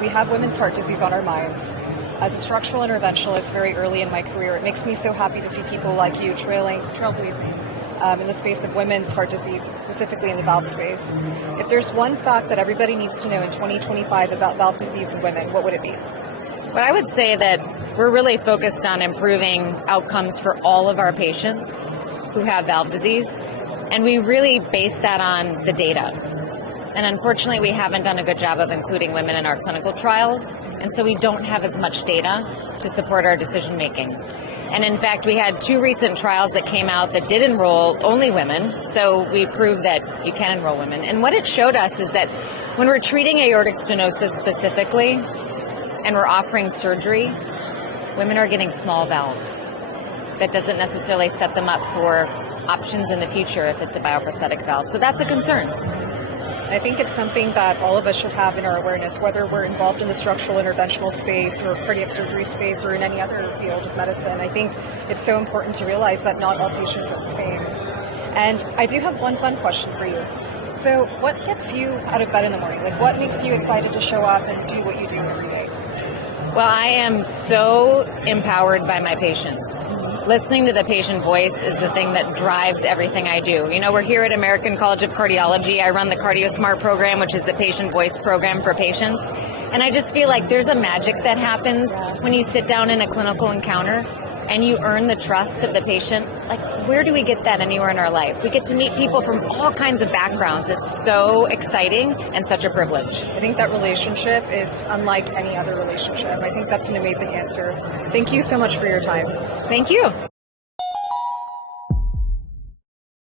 We have women's heart disease on our minds. As a structural interventionalist very early in my career, it makes me so happy to see people like you trailblazing in the space of women's heart disease, specifically in the valve space. If there's one fact that everybody needs to know in 2025 about valve disease in women, what would it be? Well, I would say that we're really focused on improving outcomes for all of our patients who have valve disease, and we really base that on the data. And unfortunately, we haven't done a good job of including women in our clinical trials, and so we don't have as much data to support our decision making. And in fact, we had 2 recent trials that came out that did enroll only women, so we proved that you can enroll women. And what it showed us is that when we're treating aortic stenosis specifically, and we're offering surgery, women are getting small valves. That doesn't necessarily set them up for options in the future if it's a bioprosthetic valve. So that's a concern. I think it's something that all of us should have in our awareness, whether we're involved in the structural interventional space or cardiac surgery space or in any other field of medicine. I think it's so important to realize that not all patients are the same. And I do have one fun question for you. So what gets you out of bed in the morning? Like, what makes you excited to show up and do what you do every day? Well, I am so empowered by my patients. Listening to the patient voice is the thing that drives everything I do. You know, we're here at American College of Cardiology. I run the CardioSmart program, which is the patient voice program for patients. And I just feel like there's a magic that happens when you sit down in a clinical encounter and you earn the trust of the patient. Like, where do we get that anywhere in our life? We get to meet people from all kinds of backgrounds. It's so exciting and such a privilege. I think that relationship is unlike any other relationship. I think that's an amazing answer. Thank you so much for your time. Thank you.